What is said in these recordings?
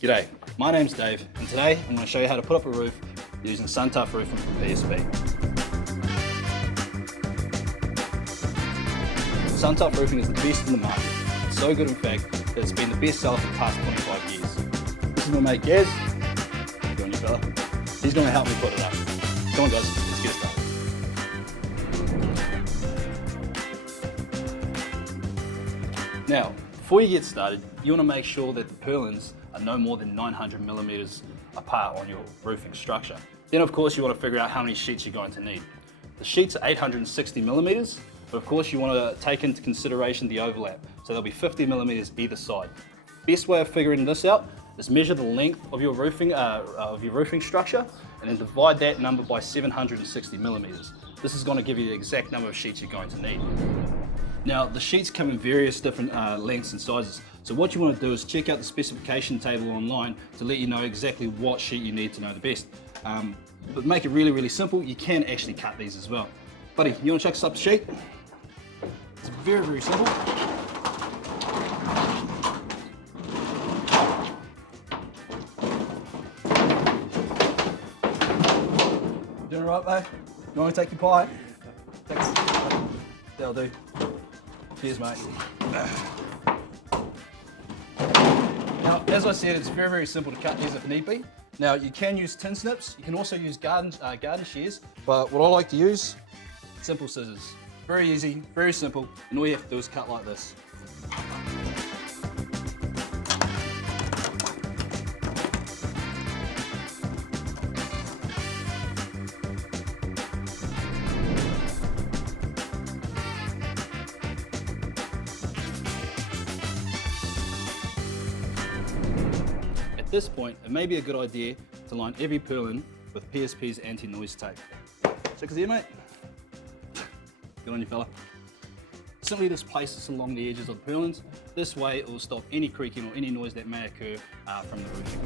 G'day, my name's Dave, and today I'm going to show you how to put up a roof using Suntuf roofing from PSP. Suntuf roofing is the best in the market. It's so good in fact that it's been the best seller for the past 25 years. This is my mate Gaz. Good on you fella. He's going to help me put it up. Come on guys, let's get started. Now, before you get started, you want to make sure that the purlins are no more than 900 millimeters apart on your roofing structure. Then of course you want to figure out how many sheets you're going to need. The sheets are 860 millimeters, but of course you want to take into consideration the overlap. So there'll be 50 millimeters either side. Best way of figuring this out is measure the length of your roofing structure and then divide that number by 760 millimeters. This is going to give you the exact number of sheets you're going to need. Now the sheets come in various different lengths and sizes. So what you want to do is check out the specification table online to let you know exactly what sheet you need to know the best. But make it really, really simple. You can actually cut these as well. Buddy, you want to chuck us up the sheet? It's very, very simple. Doing all right, babe? You want to take your pie? Thanks. That'll do. Cheers, mate. Now, as I said, it's very, very simple to cut these if need be. Now, you can use tin snips. You can also use garden shears. But what I like to use, simple scissors. Very easy, very simple, and all you have to do is cut like this. At this point, it may be a good idea to line every purlin with PSP's anti-noise tape. Check us here, mate. Good on you, fella. Simply just place this along the edges of the purlins. This way it will stop any creaking or any noise that may occur from the roofing.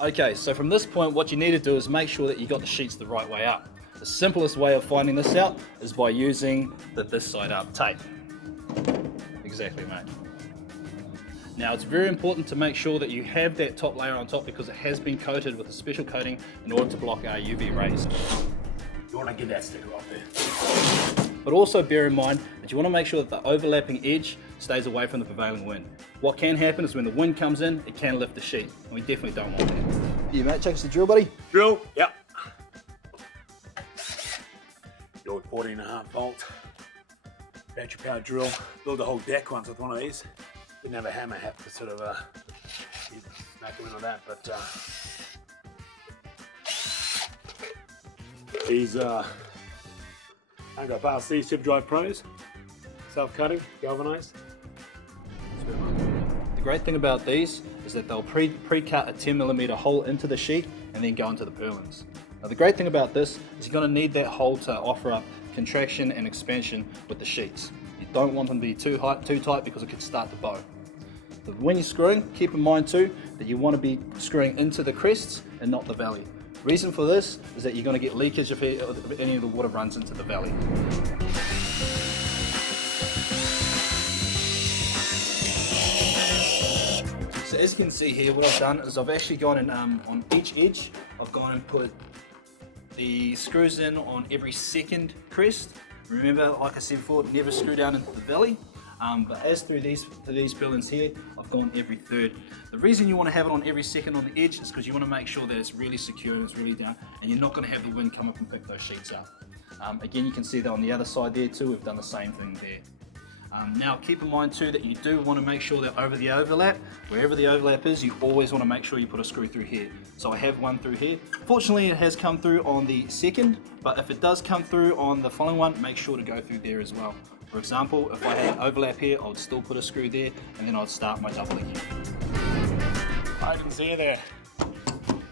Okay, so from this point what you need to do is make sure that you got the sheets the right way up. The simplest way of finding this out is by using the this side up tape. Exactly, mate. Now it's very important to make sure that you have that top layer on top because it has been coated with a special coating in order to block our UV rays. You want to get that sticker off there. But also bear in mind that you want to make sure that the overlapping edge stays away from the prevailing wind. What can happen is when the wind comes in, it can lift the sheet, and we definitely don't want that. Yeah, mate, check us the drill, buddy. Drill, yep. Your 14.5 volt battery powered drill. Build a whole deck once with one of these. Didn't have a hammer, have to sort of smack them in on that, but these I got past these Super Drive Pros, self-cutting, galvanized. The great thing about these is that they'll pre-cut a 10mm hole into the sheet and then go into the purlins. Now the great thing about this is you're going to need that hole to offer up contraction and expansion with the sheets. You don't want them to be too tight because it could start to bow. But when you're screwing, keep in mind too that you want to be screwing into the crests and not the valley. Reason for this is that you're going to get leakage if any of the water runs into the valley. So as you can see here, what I've done is I've actually gone in on each edge, I've gone and put the screws in on every second crest. Remember, like I said before, never screw down into the valley. But as through these purlins here, I've gone every third. The reason you want to have it on every second on the edge is because you want to make sure that it's really secure and it's really down, and you're not going to have the wind come up and pick those sheets up. Again, you can see that on the other side there too, we've done the same thing there. Now keep in mind too that you do want to make sure that over the overlap, wherever the overlap is, you always want to make sure you put a screw through here. So I have one through here. Fortunately it has come through on the second, but if it does come through on the following one, make sure to go through there as well. For example, if I had an overlap here, I would still put a screw there and then I'd start my double again. I didn't see you there.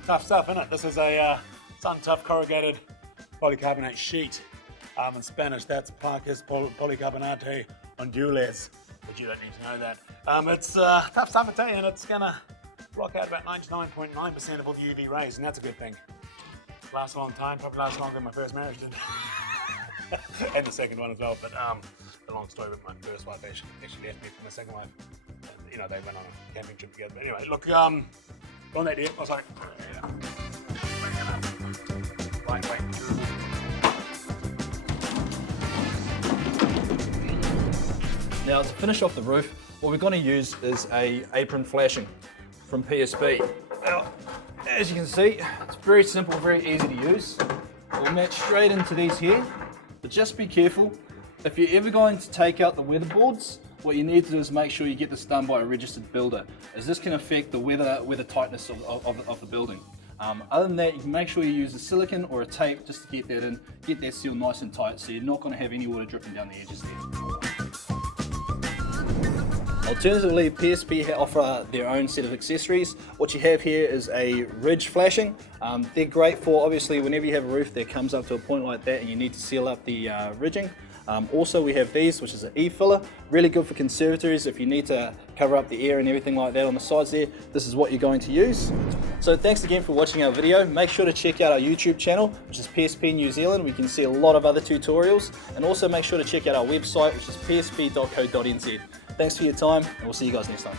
Tough stuff, isn't it? This is a Suntuf corrugated polycarbonate sheet. In Spanish, that's Polycarbonate Sheeting, but you don't need to know that. It's tough stuff, I tell you, and it's gonna block out about 99.9% of all the UV rays, and that's a good thing. Lasts a long time, probably lasts longer than my first marriage did. and the second one as well. But the long story with my first wife actually left me for my second wife. And, you know, they went on a camping trip together. But anyway, look, on that day, I was like, yeah. Lightweight. Now to finish off the roof, what we're going to use is a apron flashing from PSP. Now, as you can see, it's very simple, very easy to use. We'll match straight into these here, but just be careful. If you're ever going to take out the weatherboards, what you need to do is make sure you get this done by a registered builder, as this can affect the weather tightness of the building. Other than that, you can make sure you use a silicone or a tape just to get that in, get that seal nice and tight, so you're not going to have any water dripping down the edges there. Alternatively, PSP offer their own set of accessories. What you have here is a ridge flashing. They're great for, obviously, whenever you have a roof that comes up to a point like that and you need to seal up the ridging. Also, we have these, which is an E-filler, really good for conservatories. If you need to cover up the air and everything like that on the sides there, this is what you're going to use. So thanks again for watching our video. Make sure to check out our YouTube channel, which is PSP New Zealand. We can see a lot of other tutorials, and also make sure to check out our website, which is psp.co.nz. Thanks for your time, and we'll see you guys next time.